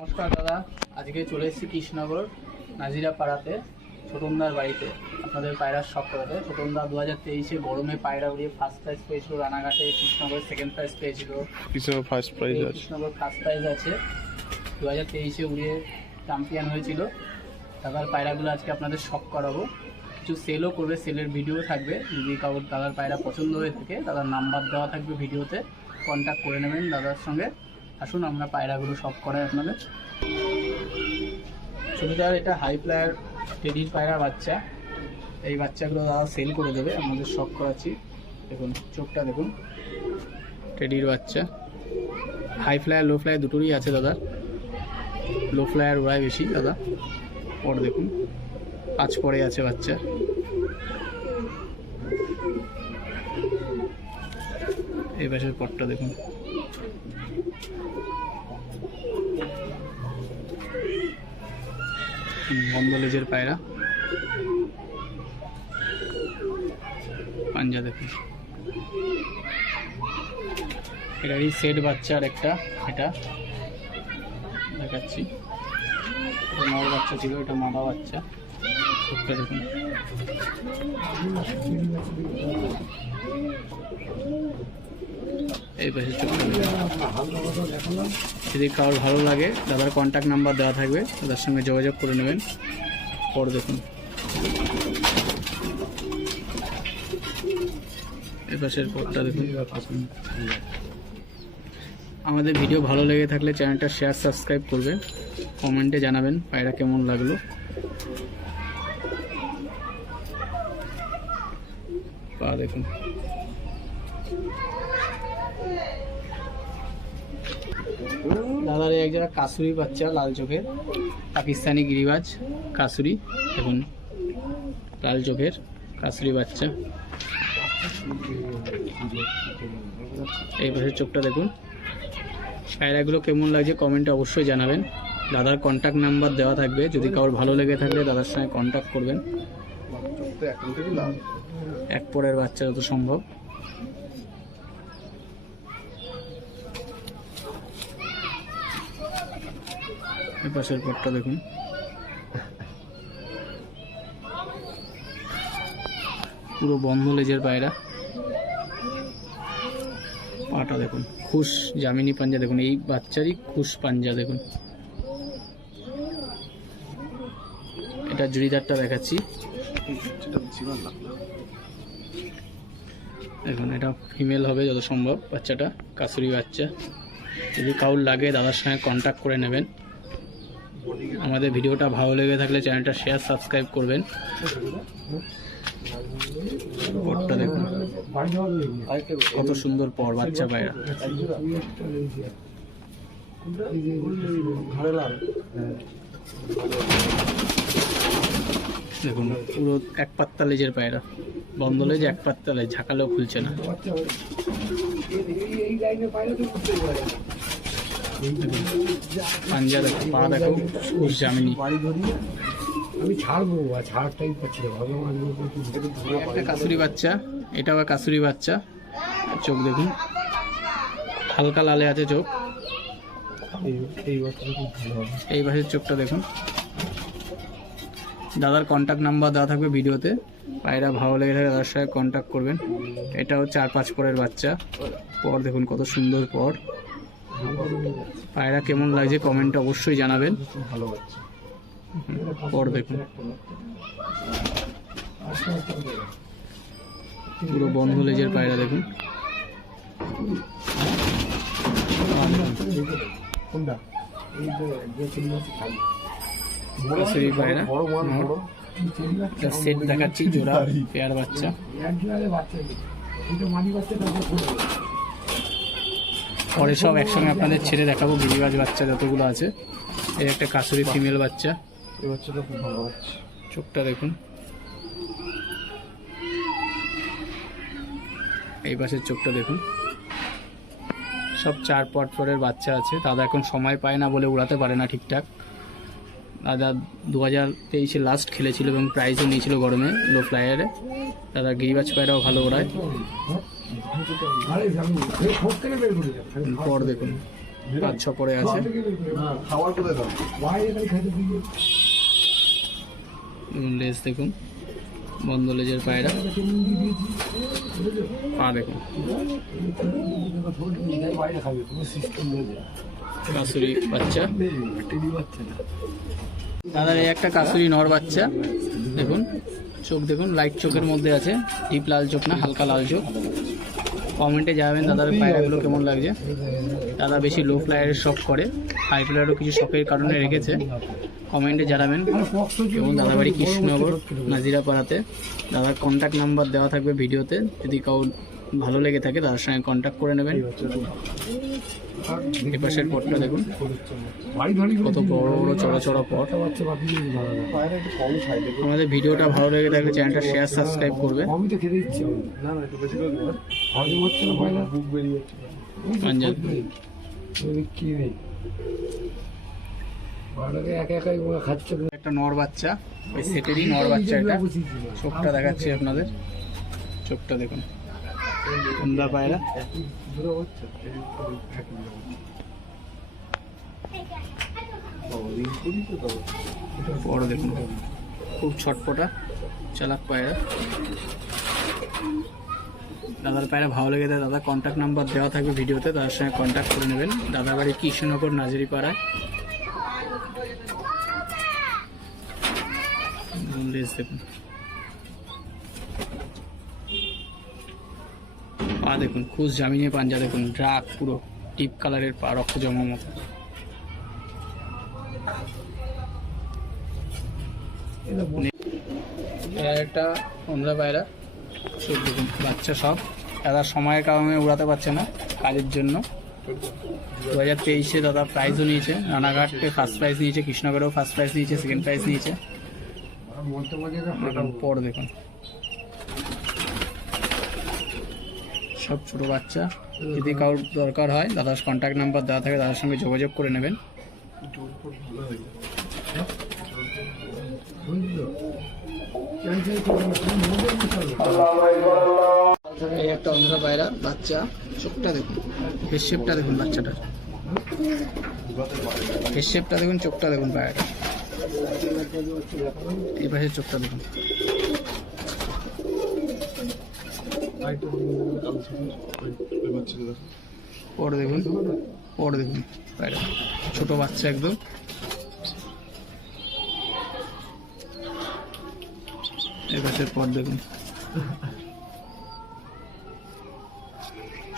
নমস্কার দাদা, আজকে চলে এসেছি কৃষ্ণনগর নাজিরা পাড়াতে ছোটনদার বাড়িতে আপনাদের পায়রার শখ করাতে। ছোটনদা 2023-এ গরমে পায়রা উড়িয়ে ফার্স্ট প্রাইজ পেয়েছিল, রানাঘাটে কৃষ্ণনগর সেকেন্ড প্রাইজ পেয়েছিল, কৃষ্ণনগর ফার্স্ট প্রাইজ আছে, কৃষ্ণনগর ফার্স্ট প্রাইজ আছে। 2023-এ উড়িয়ে চ্যাম্পিয়ন হয়েছিল। দাদার পায়রাগুলো আজকে আপনাদের শখ করাবো, কিছু সেলও করবে, সেলের ভিডিও থাকবে। যদি কারোর দাদার পায়রা পছন্দ হয়ে থাকে দাদার নাম্বার দেওয়া থাকবে ভিডিওতে, কন্ট্যাক্ট করে নেবেন দাদার সঙ্গে। আসুন আমরা পায়রাগুলো শখ করাই আপনাদের। ছবিটার এটা হাই ফ্লায়ার টেডির পায়রা বাচ্চা, এই বাচ্চাগুলো দাদা সেল করে দেবে, আমাদের শখ করাচ্ছি। দেখুন চোখটা দেখুন, টেডির বাচ্চা। হাই ফ্লায়ার লো ফ্লায়ার দুটোরই আছে দাদার, লো ফ্লায়ার ওরাই বেশি দাদা। পর দেখুন পাঁচ পরে আছে বাচ্চা। এই পাশের পরটা দেখুন, বন্ধ লেজের পায়রা, পাঞ্জা দেখুন। এটারই সেট বাচ্চা আর একটা, এটা দেখাচ্ছি। এটা নর বাচ্চা ছিল, এটা মাদা বাচ্চা। চোখটা দেখুন, এই পাশে চোখটা দেখুন। যদি কারোর ভালো লাগে দাদার কন্ট্যাক্ট নাম্বার দেওয়া থাকবে, দাদার সঙ্গে যোগাযোগ করে নেবেন। পর দেখুন এই পাশের পরটা দেখুন। আমাদের ভিডিও ভালো লেগে থাকলে চ্যানেলটা শেয়ার সাবস্ক্রাইব করবেন, কমেন্টে জানাবেন পায়রা কেমন লাগলো। পা দেখুন, দাদার এক জায়গা কাসুরি বাচ্চা, লাল চোখের পাকিস্তানি গিরিবাজ কাসুরি। দেখুন লাল চোখের কাসুরি বাচ্চা। এই পাশের চোখটা দেখুন। পায়রাগুলো কেমন লাগছে কমেন্টে অবশ্যই জানাবেন। দাদার কন্ট্যাক্ট নাম্বার দেওয়া থাকবে, যদি কারোর ভালো লেগে থাকলে দাদার সঙ্গে কন্ট্যাক্ট করবেন। এক পরের বাচ্চা যত সম্ভব। এই পাশের পরটা দেখুন, পুরো বন্ধ লেজের পায়রা। পাটা দেখুন, খুশ জামিনী পাঞ্জা দেখুন, এই বাচ্চারই খুশ পাঞ্জা দেখুন। এটা জুড়িদারটা দেখাচ্ছি দেখুন, এটা ফিমেল হবে যত সম্ভব বাচ্চাটা, কাসুরি বাচ্চা। যদি কাউর লাগে দাদার সঙ্গে কন্ট্যাক্ট করে নেবেন। আমাদের ভিডিওটা ভালো লেগে থাকলে চ্যানেলটা শেয়ার সাবস্ক্রাইব করবেন। পরটা দেখুন কত সুন্দর পর, বাচ্চা পায়রা দেখুন। পুরো এক পাত্তা লেজের পায়রা, বন্ধ লেজ, এক পাত্তা লেজ, ঝাঁকালেও খুলছে না। পাঞ্জা দেখো, পা দেখো, খুশ জামিনী। একটা কাসুরি বাচ্চা, এটাও কাসুরি বাচ্চা। চোখ দেখুন হালকা লালে আছে চোখ। এই পাশের চোখটা দেখুন। দাদার কন্ট্যাক্ট নাম্বার দেওয়া থাকবে ভিডিওতে, পায়রা ভালো লেগে থাকে দাদার সঙ্গে কন্ট্যাক্ট করবেন। এটাও 4-5 পরের বাচ্চা। পর দেখুন কত সুন্দর পর। পায়রা কেমন লাগছে কমেন্টে অবশ্যই জানাবেন। পর দেখুন পুরো বন্ধ লেজের পায়রা দেখুন। পায়রা সেট দেখাচ্ছি, জোড়া পেয়ার বাচ্চা। পরে সব একসঙ্গে আপনাদের ছেড়ে দেখাবো, গিরিবাজ বাচ্চা যতগুলো আছে। এই একটা কাসুরি ফিমেল বাচ্চা, চোখটা দেখুন। এই পাশের চোখটা দেখুন। সব 4 পরের বাচ্চা আছে। দাদা এখন সময় পায় না বলে উড়াতে পারে না ঠিকঠাক। দাদা 2023-এ লাস্ট খেলেছিল এবং প্রাইজও নিয়েছিল গরমে লো ফ্লায়ারে। দাদা গিরিবাজ পায়রাও ভালো ওড়ায়। পর দেখুন 5-6 পরে আছে। লেজ দেখুন, বন্ধ লেজের পায়রা। পা দেখুন, কাসুরি বাচ্চা। দাদা এই একটা কাসুরি নর বাচ্চা দেখুন, চোখ দেখুন লাইট চোখের মধ্যে আছে, ডিপ লাল চোখ না, হালকা লাল চোখ। কমেন্টে জানাবেন দাদার পায়রাগুলো কেমন লাগছে। দাদা বেশি লো ফ্লায়ারের শখ করে, হাই ফ্লায়ারও কিছু শখের কারণে রেখেছে। কমেন্টে জানাবেন। এবং দাদাবাড়ি কৃষ্ণনগর নাজিরাপাড়াতে। দাদার কন্ট্যাক্ট নাম্বার দেওয়া থাকবে ভিডিওতে, যদি কাউ ভালো লেগে থাকে দাদার সঙ্গে কন্ট্যাক্ট করে নেবেন। এপাশের পটটা দেখুন, কত বড় বড় চড়া চড়া পট। আমাদের ভিডিওটা ভালো লেগে থাকলে চ্যানেলটা শেয়ার সাবস্ক্রাইব করবে। একটা নর বাচ্চা, ওই সেটেরই নর বাচ্চা। এটা চোখটা দেখাচ্ছি আপনাদের, চোখটা দেখুন, কুন্দা পায়রা। বড় দেখুন, খুব ছটপটা চালাক পায়রা। দাদার পায়রা ভালো লেগে থাকে দাদা কন্ট্যাক্ট নাম্বার দেওয়া থাকবে ভিডিওতে, তার সঙ্গে কন্ট্যাক্ট করে নেবেন। দাদার বাড়ি কৃষ্ণনগর নাজিরাপাড়ায়। দেখুন, পা দেখুন, খুশ জামিনে পাঞ্জা দেখুন, ড্রাক পুরো টিপ কালারের পা, রক্ত জমার মতো। একটা অন্ধ্রা পায়রা, চোখ দেখুন, বাচ্চা সব। দাদা সময়ের কারণে উড়াতে পারছে না কাজের জন্য। 2023-এ দাদা প্রাইজও নিয়েছে, রানাঘাটে ফার্স্ট প্রাইজ নিয়েছে, কৃষ্ণনগরেও ফার্স্ট প্রাইজ নিয়েছে, সেকেন্ড প্রাইজ নিয়েছে। পর দেখুন, সব ছোট বাচ্চা। যদি কারোর দরকার হয় দাদার কন্ট্যাক্ট নাম্বার দেওয়া থাকে, দাদার সঙ্গে যোগাযোগ করে নেবেন। এই একটা অন্ধ্রা পায়রা বাচ্চা, চোখটা দেখুন, ফেস শেপটা দেখুন বাচ্চাটার, ফেস শেপটা দেখুন, চোখটা দেখুন পায়রাটা। এই পাশে চোখটা দেখুন। পর দেখুন, পর দেখুন পায়রা, ছোট বাচ্চা একদম। এই পাশের পর দেখুন,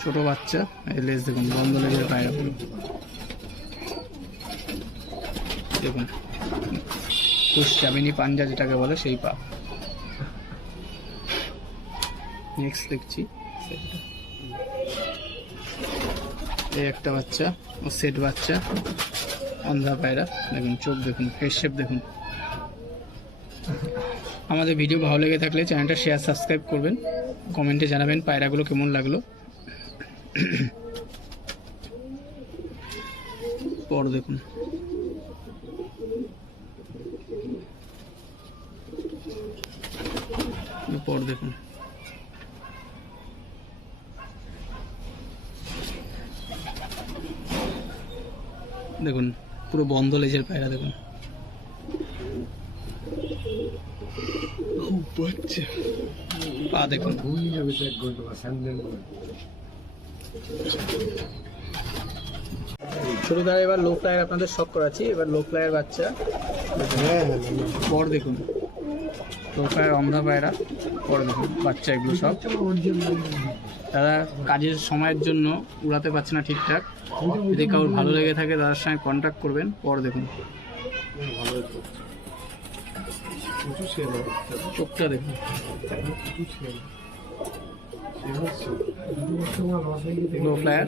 ছোট বাচ্চা। এই লেজ দেখুন, বন্ধ লেজের পায়রা পুরো দেখুন, খুশ জামিনী পাঞ্জা যেটাকে বলে সেই পা। নেক্সট দেখছি এই একটা বাচ্চা, ও সেট বাচ্চা, অন্ধ্রা পায়রা দেখুন, চোখ দেখুন, ফেস শেপ দেখুন। আমাদের ভিডিও ভালো লেগে থাকলে চ্যানেলটা শেয়ার সাবস্ক্রাইব করবেন, কমেন্টে জানাবেন পায়রাগুলো কেমন লাগলো। পর দেখুন, পর দেখুন, দেখুন পুরো বন্ধ লেজের পায়রা দেখুন। পা দেখুন, ছোট দ্বারা এবার লো ফ্লায়ার আপনাদের শখ করাচ্ছি। এবার লো ফ্লায়ার বাচ্চা, পর দেখুন, লো ফ্লায়ার অন্ধ্রা পায়রা, পর দেখুন বাচ্চা এগুলো সব। দাদা কাজের সময়ের জন্য উড়াতে পারছে না ঠিকঠাক, যদি কারোর ভালো লেগে থাকে দাদার সঙ্গে কন্ট্যাক্ট করবেন। পর দেখুন, চোখটা দেখুন, লো ফ্লায়ার।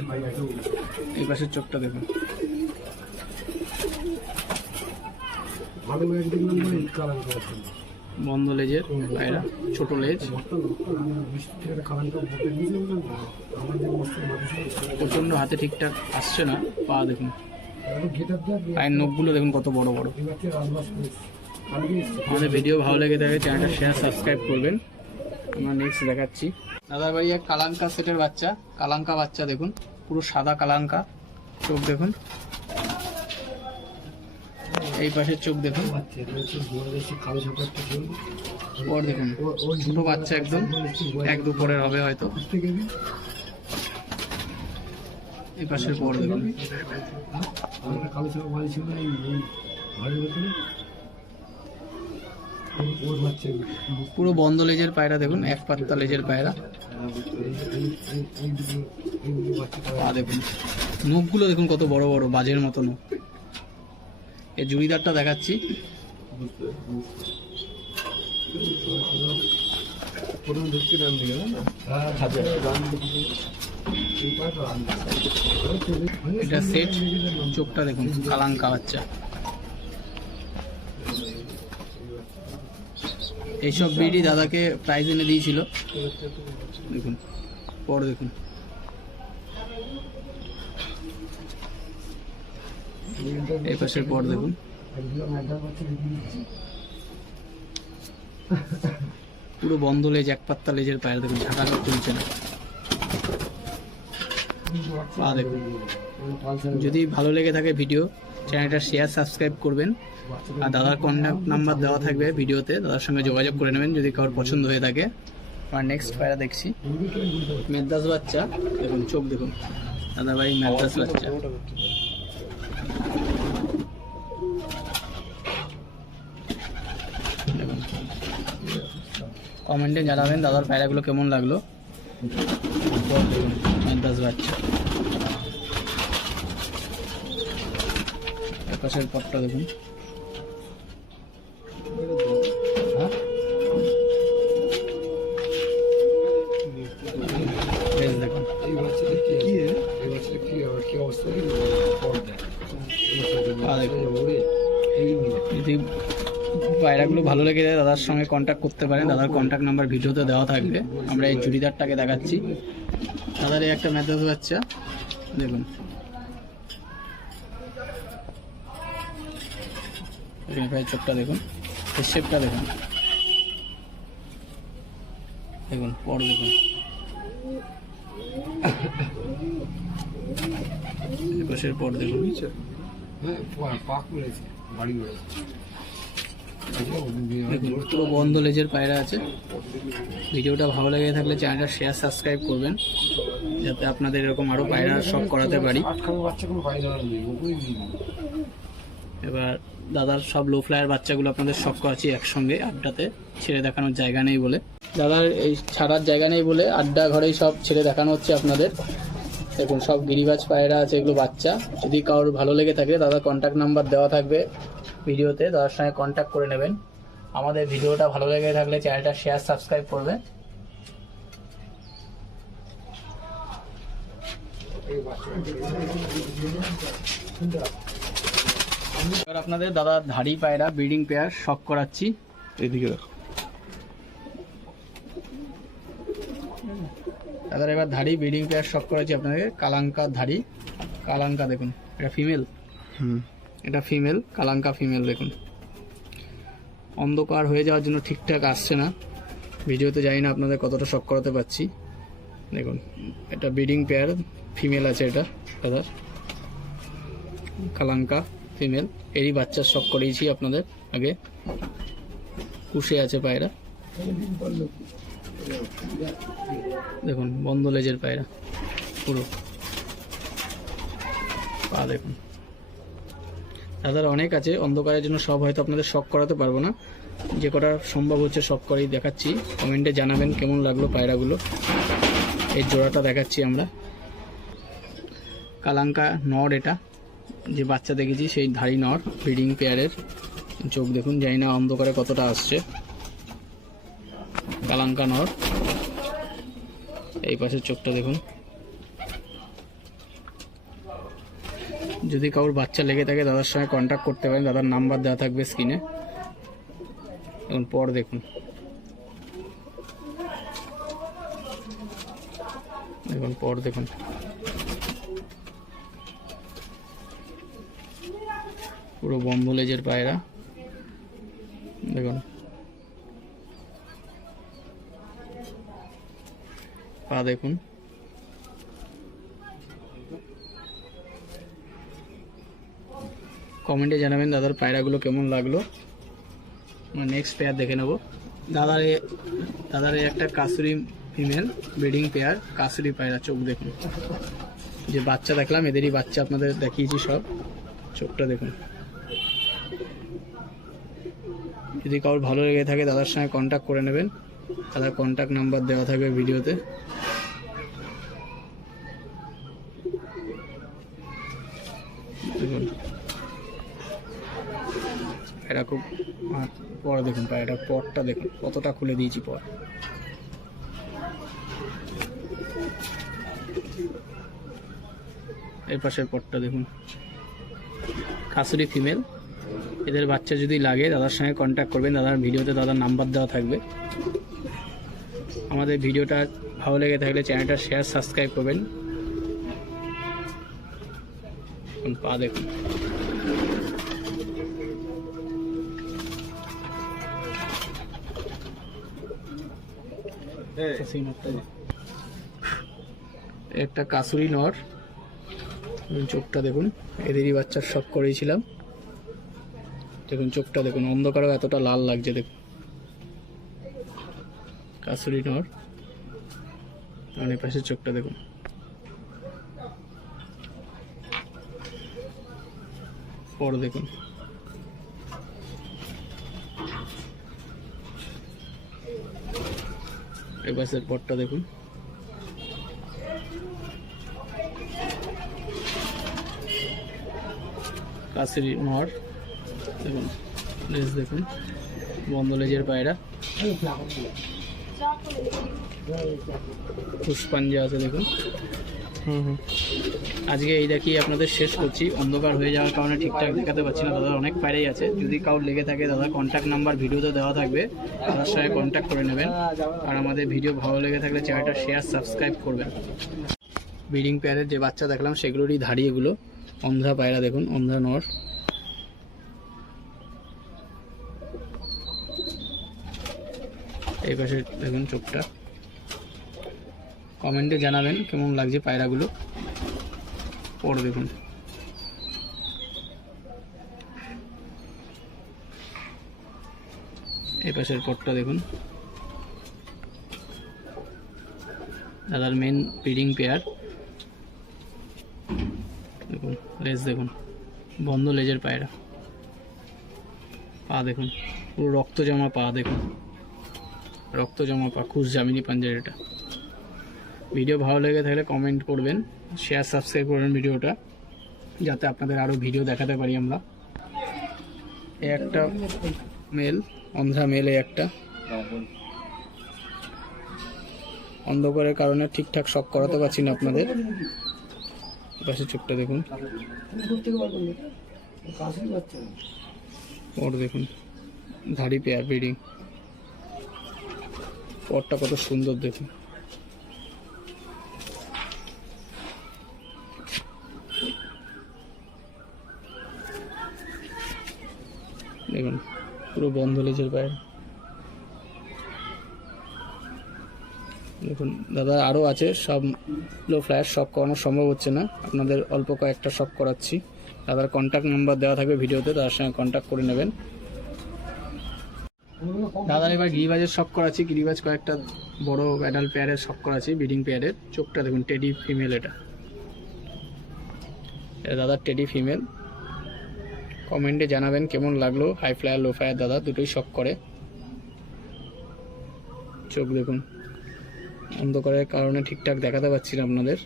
এই পাশের চোখটা দেখুন, বন্ধ লেজের পায়রা, ছোট লেজ, প্রচন্ড হাতে ঠিকঠাক আসছে না। পা দেখুন, পায়ের নখগুলো দেখুন কত বড় বড়। আমাদের ভিডিও ভালো লেগে থাকে চ্যানেলটা শেয়ার সাবস্ক্রাইব করবেন। আমরা নেক্সট দেখাচ্ছি দাদার বাড়ি এক কালাঙ্কা সেটের বাচ্চা, কালাঙ্কা বাচ্চা দেখুন, পুরো সাদা কালাঙ্কা, চোখ দেখুন, এই পাশের চোখ দেখুন, পর দেখুন, ছোট বাচ্চা একদম, 1-2 পরের হবে হয়তো। এই পাশের পর দেখুন, পুরো বন্ধ লেজের পায়রা দেখুন, 1 পাত্তা লেজের পায়রা। পা দেখুন, নখগুলো দেখুন কত বড় বড়, বাজের মতো নখ। এই জুড়িদারটা দেখাচ্ছি, এটা সেট। চোখটা দেখুন, কালাঙ্কা বাচ্চা। এইসব ব্রিডই দাদাকে প্রাইজ এনে দিয়েছিল। দেখুন, পর দেখুন, এই পাশের পর দেখুন, পুরো বন্ধ লেজ, 1 পাত্তা লেজের পায়রা দেখুন, ঝাঁকাটা তুলছে না। পা দেখুন। যদি ভালো লেগে থাকে ভিডিও, চ্যানেলটা শেয়ার সাবস্ক্রাইব করবেন, আর দাদার কন্ট্যাক্ট নাম্বার দেওয়া থাকবে ভিডিওতে, দাদার সঙ্গে যোগাযোগ করে নেবেন যদি কারোর পছন্দ হয়ে থাকে। আর নেক্সট পায়রা দেখছি, মেদ্রাস বাচ্চা দেখুন, চোখ দেখুন, দাদাভাই মেদ্রাস বাচ্চা। কমেন্টে জানাবেন দাদার পায়রাগুলো কেমন লাগলো। দেখুন, মেদ্রাস বাচ্চা। পাশের পটটা দেখুন, দেখুন, যদি পায়রাগুলো ভালো লেগে যায় দাদার সঙ্গে কন্ট্যাক্ট করতে পারেন, দাদার কন্ট্যাক্ট নাম্বার ভিডিওতে দেওয়া থাকবে। আমরা এই চুড়িদারটাকে দেখাচ্ছি, দাদার এই একটা মেদ্রাস বাচ্চা দেখুন, চোখটা দেখুন, শেপটা দেখুন, দেখুন, পর দেখুন, পাশের পর দেখুন, পুরো বন্ধ লেজের পায়রা আছে। ভিডিওটা ভালো লেগে থাকলে চ্যানেলটা শেয়ার সাবস্ক্রাইব করবেন, যাতে আপনাদের এরকম আরও পায়রা শখ করাতে পারি। এবার দাদার সব লো ফ্লায়ার বাচ্চাগুলো আপনাদের শখ করাচ্ছি একসঙ্গে আড্ডাতে, ছেড়ে দেখানোর জায়গা নেই বলে। দাদার এই ছাড়ার জায়গা নেই বলে আড্ডা ঘরেই সব ছেড়ে দেখানো হচ্ছে আপনাদের। দেখুন, সব গিরিবাজ পায়রা আছে, এগুলো বাচ্চা। যদি কারোর ভালো লেগে থাকে দাদার কন্ট্যাক্ট নাম্বার দেওয়া থাকবে ভিডিওতে, দাদার সঙ্গে কন্ট্যাক্ট করে নেবেন। আমাদের ভিডিওটা ভালো লেগে থাকলে চ্যানেলটা শেয়ার সাবস্ক্রাইব করবেন। এবার আপনাদের দাদা ধাড়ি পায়রা ব্রিডিং পেয়ার শখ করাচ্ছি। এদিকে দাদার এবার ধাড়ি ব্রিডিং পেয়ার শখ করাচ্ছি আপনাদের। কালাঙ্কা ধাড়ি, কালাঙ্কা দেখুন, এটা ফিমেল, এটা ফিমেল, কালাঙ্কা ফিমেল। দেখুন, অন্ধকার হয়ে যাওয়ার জন্য ঠিকঠাক আসছে না ভিডিওতে, জানি না আপনাদের কতটা শখ করাতে পারছি। দেখুন, এটা ব্রিডিং পেয়ার, ফিমেল আছে এটা দাদার, কালাঙ্কা ফিমেল। এরই বাচ্চার শখ করিয়েছি আপনাদের আগে, কুশে আছে পায়রা। দেখুন, বন্ধ লেজের পায়রা পুরো। পা দেখুন, দাদার অনেক আছে, অন্ধকারের জন্য সব হয়তো আপনাদের শখ করাতে পারবো না, যে কটা সম্ভব হচ্ছে সব করেই দেখাচ্ছি। কমেন্টে জানাবেন কেমন লাগলো পায়রাগুলো। এই জোড়াটা দেখাচ্ছি আমরা, কালাঙ্কা নর, এটা যে বাচ্চা দেখেছি সেই ধাড়ি নর ব্রিডিং পেয়ারের। চোখ দেখুন, জানি না অন্ধকারে কতটা আসছে, কালাঙ্কা নর। এই পাশের চোখটা দেখুন। যদি কারোর বাচ্চা লেগে থাকে দাদার সঙ্গে কন্ট্যাক্ট করতে পারেন, দাদার নাম্বার দেওয়া থাকবে স্ক্রিনে। এখন পর দেখুন, দেখুন পর দেখুন, পুরো বন্ধ লেজের পায়রা। দেখুন, পা দেখুন, কমেন্টে জানাবেন দাদার পায়রাগুলো কেমন লাগলো। আমরা নেক্সট পেয়ার দেখে নেব। দাদার একটা kasuri female breeding pair, kasuri পায়রা। চোখ দেখুন, যে বাচ্চা দেখলাম এদেরই বাচ্চা আপনাদের দেখিয়েছি সব। চোখটা দেখুন। যদি কারোর ভালো লেগে থাকে দাদার সঙ্গে কন্ট্যাক্ট করে নেবেন। দাদার কন্ট্যাক্ট নাম্বার দেওয়া থাকবে ভিডিওতে। দেখুন এটা খুব পর দেখুন, পায়রাটার পরটা দেখুন কতটা খুলে দিয়েছি পর। এর পাশের পরটা দেখুন, কাসুরি ফিমেল। এদের বাচ্চা যদি লাগে দাদার সঙ্গে কন্ট্যাক্ট করবেন। দাদার ভিডিওতে দাদার নাম্বার দেওয়া থাকবে। আমাদের ভিডিওটা ভালো লেগে থাকলে চ্যানেলটা শেয়ার সাবস্ক্রাইব করবেন। পা দেখুন, একটা কাসুরি নর। চোখটা দেখুন, এদেরই বাচ্চার শখ করেছিলাম। দেখুন চোখটা দেখুন, অন্ধকারেও এতটা লাল লাগছে। দেখুন কাসুরি নর। পাশের চোখটা দেখুন। পর দেখুন, এই পাশের পরটা দেখুন। কাসুরি নর দেখুন, লেজ দেখুন, বন্ধ লেজের পায়রা। পুষ্পাঞ্জা আছে দেখুন। আজকে এই দেখিয়ে আপনাদের শেষ করছি। অন্ধকার হয়ে যাওয়ার কারণে ঠিকঠাক দেখাতে পারছি না। দাদার অনেক পায়রাই আছে। যদি কারোর লেগে থাকে দাদার কন্ট্যাক্ট নাম্বার ভিডিওতে দেওয়া থাকবে, দাদার সঙ্গে কন্ট্যাক্ট করে নেবেন। আর আমাদের ভিডিও ভালো লেগে থাকলে চ্যানেলটা শেয়ার সাবস্ক্রাইব করবেন। ব্রিডিং পেয়ারের যে বাচ্চা দেখলাম সেগুলোরই ধাড়ি এগুলো। অন্ধ্রা পায়রা দেখুন, অন্ধ্রা নর। এই পাশে দেখুন চোখটা। কমেন্টে জানাবেন কেমন লাগছে পায়রাগুলো। পর দেখুন, এই পাশের পরটা দেখুন। দাদার মেন ব্রিডিং পেয়ার। দেখুন লেজ দেখুন, বন্ধ লেজের পায়রা। পা দেখুন, পুরো রক্ত জমা পা দেখুন, রক্ত জমা পা। খুশ জামিনী পাঞ্জার। এটা ভিডিও ভালো লেগে থাকলে কমেন্ট করবেন, শেয়ার সাবস্ক্রাইব করবেন ভিডিওটা, যাতে আপনাদের আরও ভিডিও দেখাতে পারি আমরা। এই একটা মেল, অন্ধ্রা মেল। এই একটা অন্ধকারের কারণে ঠিকঠাক শখ করাতে পারছি না আপনাদের। পাশে চোখটা দেখুন। ওর দেখুন ধাড়ি পেয়ার ব্রিডিং। পরটা কত সুন্দর দেখুন। দেখুন পুরো বন্ধ লেজের পায়ে। দেখুন দাদা আরও আছে, সব লো ফ্ল্যাশ শখ করানো সম্ভব হচ্ছে না। আপনাদের অল্প কয়েকটা শখ করাচ্ছি। দাদার কন্ট্যাক্ট নাম্বার দেওয়া থাকবে ভিডিওতে, তার সঙ্গে কন্ট্যাক্ট করে নেবেন। দাদার এবার গিরিবাজের শখ করাচ্ছি। গিরিবাজ কয়েকটা বড় অ্যাডাল্ট পেয়ারের শখ করাচ্ছি, ব্রিডিং পেয়ারের। চোখটা দেখুন, টেডি ফিমেল। এটা দাদার টেডি ফিমেল। কমেন্টে জানাবেন কেমন লাগলো। হাই ফ্লায়ার লো ফ্লায়ার দাদা দুটোই শখ করে। চোখ দেখুন, অন্ধকারের কারণে ঠিকঠাক দেখাতে পারছি না আপনাদের।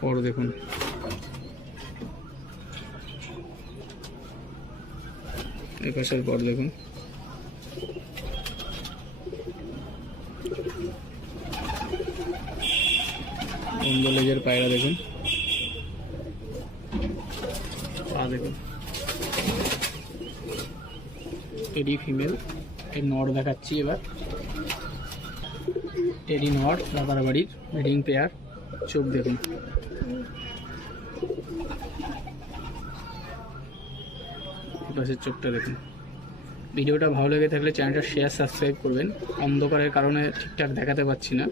পর দেখুন, এই পাশের পর দেখুন। বন্ধ লেজের পায়রা দেখুন। পা দেখুন, টেডি ফিমেল। এর নর দেখাচ্ছি এবার। টেডি নর, দাদার বাড়ির ব্রিডিং পেয়ার। চোখ দেখুন, পাশের চোখটা দেখুন। ভিডিওটা ভালো লেগে থাকলে চ্যানেলটা শেয়ার সাবস্ক্রাইব করবেন। অন্ধকারের কারণে ঠিকঠাক দেখাতে পাচ্ছি না,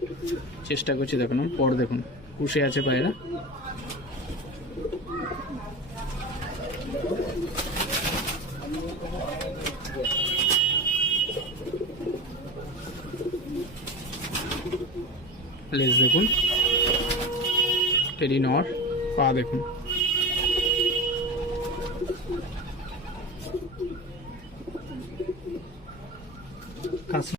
চেষ্টা করছি দেখানোর। পর দেখুন, পুষে আছে পায়রা। লেজ দেখুন, টেডি নর, পা দেখুন।